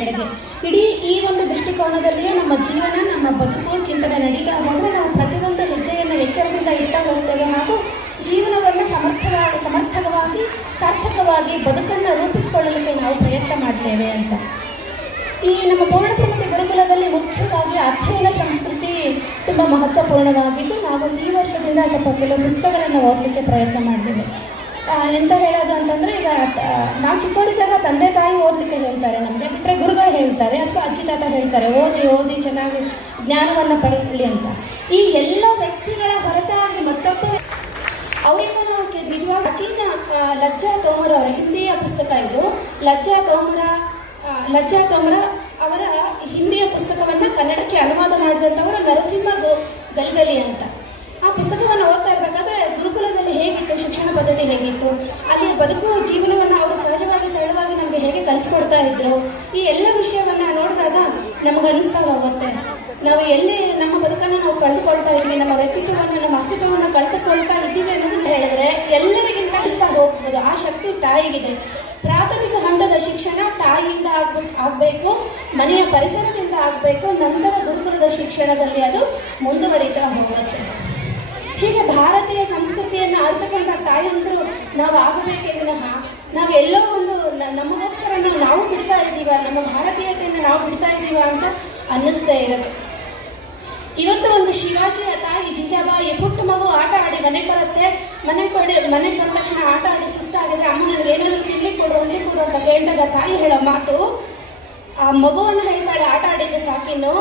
ಎಡೆಗೆ ಇಡೀ ಈ ಒಂದು ದೃಷ್ಟಿಕೋನದಲ್ಲಿಯೇ ನಮ್ಮ ಜೀವನ ನಮ್ಮ ಬದುಕು ಚಿಂತನೆ ನಡೀತಾ ಹೋದರೆ ನಾವು ಪ್ರತಿಯೊಂದು ಹೆಜ್ಜೆಯನ್ನು ಎಚ್ಚರದಿಂದ ಇಡ್ತಾ ಹೋಗ್ತೇವೆ ಹಾಗೂ ಜೀವನವನ್ನು ಸಮರ್ಥವಾಗಿ ಸಮರ್ಥಕವಾಗಿ ಸಾರ್ಥಕವಾಗಿ ಬದುಕನ್ನು ರೂಪಿಸಿಕೊಳ್ಳಲಿಕ್ಕೆ ನಾವು ಪ್ರಯತ್ನ ಮಾಡ್ತೇವೆ ಅಂತ. ಈ ನಮ್ಮ ಪೂರ್ಣಪ್ರಮತಿ ಗುರುಕುಲದಲ್ಲಿ ಮುಖ್ಯವಾಗಿ ಅಧ್ಯಯನ ಸಂಸ್ಕೃತಿ ತುಂಬ ಮಹತ್ವಪೂರ್ಣವಾಗಿದ್ದು ನಾವು ಈ ವರ್ಷದಿಂದ ಸ್ವಲ್ಪ ಕೆಲವು ಪುಸ್ತಕಗಳನ್ನು ಓದಲಿಕ್ಕೆ ಪ್ರಯತ್ನ ಮಾಡಿದ್ದೇವೆ ಆ, ಎಂತ ಹೇಳೋದು ಅಂತಂದರೆ ಈಗ ನಾವು ಚಿಕ್ಕವರಿದ್ದಾಗ ತಂದೆ ತಾಯಿ ಓದಲಿಕ್ಕೆ ಹೇಳ್ತಾರೆ ನಮಗೆ. ಬಿಟ್ಟರೆ ಗುರುಗಳು ಹೇಳ್ತಾರೆ ಅಥವಾ ಅಜ್ಜಿ ತಾತ ಹೇಳ್ತಾರೆ, ಓದಿ ಓದಿ, ಚೆನ್ನಾಗಿ ಜ್ಞಾನವನ್ನು ಪಡೆಯಲಿ ಅಂತ. ಈ ಎಲ್ಲ ವ್ಯಕ್ತಿಗಳ ಹೊರತಾಗಿ ಮತ್ತೊಬ್ಬ ಅವರಿಂದ ನಾವು ನಿಜವಾಗ ಪ್ರಾಚೀನ ಲಜ್ಜಾ ತೋಮರ ಅವರ ಹಿಂದಿಯ ಪುಸ್ತಕ ಇದು. ಲಜ್ಜಾ ತೋಮರ ಲಜ್ಜಾ ತೋಮರ ಅವರ ಹಿಂದಿಯ ಪುಸ್ತಕವನ್ನು ಕನ್ನಡಕ್ಕೆ ಅನುವಾದ ಮಾಡಿದಂಥವರು ನರಸಿಂಹ ಗಲ್ಗಲಿ ಅಂತ. ಆ ಪುಸ್ತಕವನ್ನು ಓದ್ತಾ ಇರಬೇಕಾದ್ರೆ ಹೇಗಿತ್ತು ಶಿಕ್ಷಣ ಪದ್ಧತಿ ಹೇಗಿತ್ತು? ಅಲ್ಲಿ ಬದುಕು ಜೀವನವನ್ನು ಅವರು ಸಹಜವಾಗಿ, ಸರಳವಾಗಿ ನಮಗೆ ಹೇಗೆ ಕಲಿಸ್ಕೊಡ್ತಾ ಇದ್ರು? ಈ ಎಲ್ಲ ವಿಷಯವನ್ನು ನೋಡಿದಾಗ ನಮಗೆ ಅನಿಸ್ತಾ ಹೋಗುತ್ತೆ. ನಾವು ಎಲ್ಲಿ ನಮ್ಮ ಬದುಕನ್ನು ನಾವು ಕಳೆದುಕೊಳ್ತಾ ಇದ್ವಿ, ನಮ್ಮ ವ್ಯಕ್ತಿತ್ವವನ್ನು, ನಮ್ಮ ಅಸ್ತಿತ್ವವನ್ನು ಕಳೆದುಕೊಳ್ತಾ ಇದ್ದೀವಿ ಅನ್ನೋದನ್ನ ಹೇಳಿದ್ರೆ ಎಲ್ಲರಿಗಿಂತ ಅನಿಸ್ತಾ ಹೋಗ್ಬೋದು. ಆ ಶಕ್ತಿ ತಾಯಿಗಿದೆ. ಪ್ರಾಥಮಿಕ ಹಂತದ ಶಿಕ್ಷಣ ತಾಯಿಯಿಂದ ಆಗ್ಬೇಕು ಆಗಬೇಕು, ಮನೆಯ ಪರಿಸರದಿಂದ ಆಗಬೇಕು, ನಂತರ ಗುರುಕುಲದ ಶಿಕ್ಷಣದಲ್ಲಿ ಅದು ಮುಂದುವರಿತಾ ಹೋಗುತ್ತೆ. ಹೀಗೆ ಭಾರತೀಯ ಸಂಸ್ಕೃತಿಯನ್ನು ಅರ್ಥಕೊಂಡ ತಾಯಂದರು ನಾವು ಆಗಬೇಕೇ ವಿನಃ ನಾವು ಎಲ್ಲೋ ಒಂದು ನಮಗೋಸ್ಕರ ನಾವು ನಾವು ಬಿಡ್ತಾ ಇದ್ದೀವ, ನಮ್ಮ ಭಾರತೀಯತೆಯನ್ನು ನಾವು ಬಿಡ್ತಾ ಇದ್ದೀವ ಅಂತ ಅನ್ನಿಸ್ತಾ ಇರೋದು. ಇವತ್ತು ಒಂದು ಶಿವಾಜಿಯ ತಾಯಿ ಜೀಜಾಬಾಯಿ ಪುಟ್ಟ ಮಗು ಆಟ ಆಡಿ ಮನೆಗೆ ಬರುತ್ತೆ. ಮನೆಗೆ ಕೊಡಿ ಮನೆಗೆ ಬಂದ ತಕ್ಷಣ ಆಟ ಆಡಿ ಸುಸ್ತಾಗಿದೆ. ಅಮ್ಮ ನನಗೆ ಏನಾದರೂ ತಿನ್ಲಿಕ್ಕೆ ಕೊಡು ಉಣ್ಲಿಕ್ಕೆ ಕೊಡು ಅಂತ ಕೇಳಿದಾಗ ತಾಯಿ ಹೇಳೋ ಮಾತು, ಆ ಮಗುವನ್ನು ಹೇಳ್ತಾಳೆ, ಆಟ ಆಡಿದ್ದು ಸಾಕಿನ್ನು.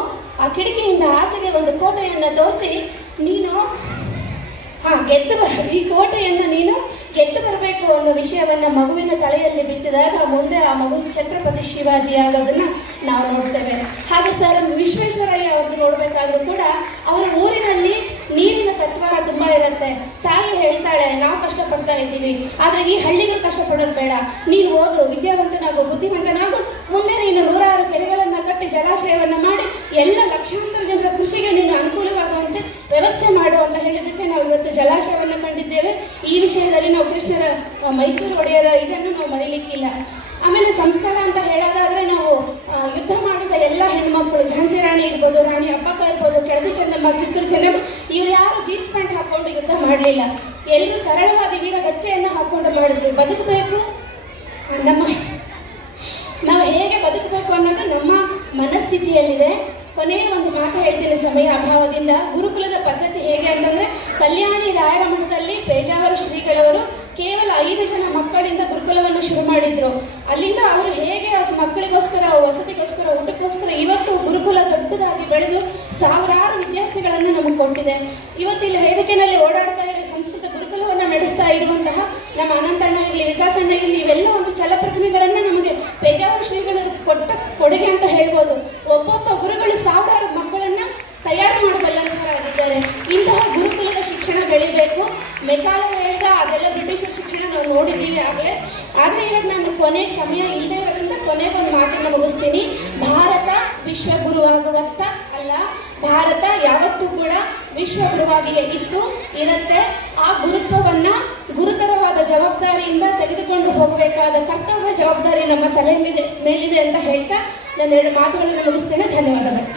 ಆ ಕಿಟಕಿಯಿಂದ ಆಚೆಗೆ ಒಂದು ಕೋಟೆಯನ್ನು ತೋರಿಸಿ, ನೀನು ಹಾ, ಗೆದ್ದು ಈ ಕೋಟೆಯನ್ನು ನೀನು ಗೆದ್ದು ಬರಬೇಕು ಅನ್ನೋ ವಿಷಯವನ್ನು ಮಗುವಿನ ತಲೆಯಲ್ಲಿ ಬಿತ್ತಿದಾಗ ಮುಂದೆ ಆ ಮಗು ಛತ್ರಪತಿ ಶಿವಾಜಿ ಆಗೋದನ್ನ ನಾವು ನೋಡ್ತೇವೆ. ಹಾಗೆ ಸರ್ ವಿಶ್ವೇಶ್ವರಯ್ಯ ಅವ್ರದ್ದು ನೋಡಬೇಕಾದ್ರೂ ಕೂಡ ಅವರ ಊರಿನಲ್ಲಿ ನೀರಿನ ತತ್ವ ತುಂಬ ಇರುತ್ತೆ. ತಾಯಿ ಹೇಳ್ತಾಳೆ, ನಾವು ಕಷ್ಟಪಡ್ತಾ ಇದ್ದೀವಿ, ಆದರೆ ಈ ಹಳ್ಳಿಗಳು ಕಷ್ಟಪಡೋದು ಬೇಡ. ನೀನು ಓದು, ವಿದ್ಯಾವಂತನಾಗು, ಬುದ್ಧಿವಂತನಾಗು. ಮುಂದೆ ನೀನು ನೂರಾರು ಕೆರೆಗಳನ್ನು ಕಟ್ಟಿ ಜಲಾಶಯವನ್ನು ಮಾಡಿ ಎಲ್ಲ ಲಕ್ಷಾಂತರ ಜನರ ಕೃಷಿಗೆ ನೀನು ಅನುಕೂಲವಾಗುವಂತೆ ವ್ಯವಸ್ಥೆ ಮಾಡು ಅಂತ ಹೇಳಿದ್ದಕ್ಕೆ ನಾವು ಇವತ್ತು ಕಂಡಿದ್ದೇವೆ. ಈ ವಿಷಯದಲ್ಲಿ ನಾವು ಕೃಷ್ಣರ ಮೈಸೂರು ಒಡೆಯರ ಇದನ್ನು ನಾವು ಮರೀಲಿಕ್ಕಿಲ್ಲ. ಆಮೇಲೆ ಸಂಸ್ಕಾರ ಅಂತ ಹೇಳೋದಾದ್ರೆ ನಾವು ಯುದ್ಧ ಮಾಡಿದ ಎಲ್ಲ ಹೆಣ್ಮಕ್ಳು, ಝಾನ್ಸಿ ರಾಣಿ ಇರ್ಬೋದು, ರಾಣಿ ಅಪ್ಪಕ್ಕ ಇರ್ಬೋದು, ಕೆಳದಿ ಚಂದಮ್ಮ, ಕಿತ್ತೂರು ಚೆನ್ನಮ್ಮ, ಇವರು ಯಾರು ಜೀನ್ಸ್ ಪ್ಯಾಂಟ್ ಹಾಕೊಂಡು ಯುದ್ಧ ಮಾಡಲಿಲ್ಲ. ಎಲ್ಲರೂ ಸರಳವಾಗಿ ವೀರ ಗಚ್ಚೆಯನ್ನು ಹಾಕೊಂಡು ಮಾಡಿದ್ರು. ಬದುಕಬೇಕು ನಮ್ಮ, ನಾವು ಹೇಗೆ ಬದುಕಬೇಕು ಅನ್ನೋದು ನಮ್ಮ ಮನಸ್ಥಿತಿಯಲ್ಲಿದೆ. ಕೊನೆಯ ಒಂದು ಮಾತು ಹೇಳ್ತೀನಿ ಸಮಯ ಅಭಾವದಿಂದ ಗುರುಕುಲದ ಪದ್ಧತಿ ಹೇಗೆ ಅಂತಂದರೆ, ಕಲ್ಯಾಣಿ ರಾಯರ ಮಠದಲ್ಲಿ ಪೇಜಾವರ ಶ್ರೀಗಳವರು ಕೇವಲ ಐದು ಜನ ಮಕ್ಕಳಿಂದ ಗುರುಕುಲವನ್ನು ಶುರು ಮಾಡಿದ್ರು. ಅಲ್ಲಿಂದ ಅವರು ಹೇಗೆ ಅದು ಮಕ್ಕಳಿಗೋಸ್ಕರ, ವಸತಿಗೋಸ್ಕರ, ಊಟಕ್ಕೋಸ್ಕರ ಇವತ್ತು ಗುರುಕುಲ ದೊಡ್ಡದಾಗಿ ಬೆಳೆದು ಸಾವಿರಾರು ವಿದ್ಯಾರ್ಥಿಗಳನ್ನು ನಮಗೆ ಕೊಟ್ಟಿದೆ. ಇವತ್ತಿಲ್ಲಿ ವೇದಿಕೆಯಲ್ಲಿ ಓಡಾಡ್ತಾ ಇರೋ ಸಂಸ್ಕೃತ ಗುರುಕುಲವನ್ನು ನಡೆಸ್ತಾ ಇರುವಂತಹ ನಮ್ಮ ಅನಂತಣ್ಣ ಇರಲಿ, ವಿಕಾಸಣ್ಣ ಇರಲಿ, ಇವೆಲ್ಲ ಒಂದು ಛಲಪ್ರತಿಮೆಗಳನ್ನು ನಮಗೆ ಪೇಜಾವರ ಶ್ರೀಗಳು ಕೊಟ್ಟ ಕೊಡುಗೆ ಅಂತ ಹೇಳ್ಬೋದು. ಒಬ್ಬೊಬ್ಬ ಗುರುಗಳು ಸಾವಿರಾರು ಮಕ್ಕಳನ್ನ ತಯಾರು ಮಾಡಬಲ್ಲಂತಹರಾಗಿದ್ದಾರೆ ಇಂತಹ ಗುರುಕುಲದ ಶಿಕ್ಷಣ ಬೆಳಿಬೇಕು. ಮೆಕಾಲ ಹೇಳಿದ ಅದೆಲ್ಲ ಬ್ರಿಟಿಷರ ಶಿಕ್ಷಣ ನಾವು ನೋಡಿದ್ದೀವಿ ಆಗಲೇ ಆದರೆ ಇವಾಗ ನಾನು ಕೊನೆಗೆ ಸಮಯ ಇಲ್ಲದೆ ಇರೋದ್ರಿಂದ ಕೊನೆಗೊಂದು ಮಾತನ್ನು ಮುಗಿಸ್ತೀನಿ. ಭಾರತ ವಿಶ್ವಗುರುವಾಗುವತ್ತ ಅಲ್ಲ, ಭಾರತ ಯಾವತ್ತೂ ಕೂಡ ವಿಶ್ವಗುರುವಾಗಿಯೇ ಇತ್ತು, ಇರುತ್ತೆ. ಆ ಗುರುತ್ವವನ್ನು ಗುರುತರವಾದ ಜವಾಬ್ದಾರಿಯಿಂದ ತೆಗೆದುಕೊಂಡು ಹೋಗಬೇಕಾದ ಕರ್ತವ್ಯ ಜವಾಬ್ದಾರಿ ನಮ್ಮ ತಲೆ ಮೇಲೆ ಮೇಲಿದೆ ಅಂತ ಹೇಳ್ತಾ ನಾನು ಎರಡು ಮಾತುಗಳನ್ನು ಮುಗಿಸ್ತೇನೆ. ಧನ್ಯವಾದಗಳು.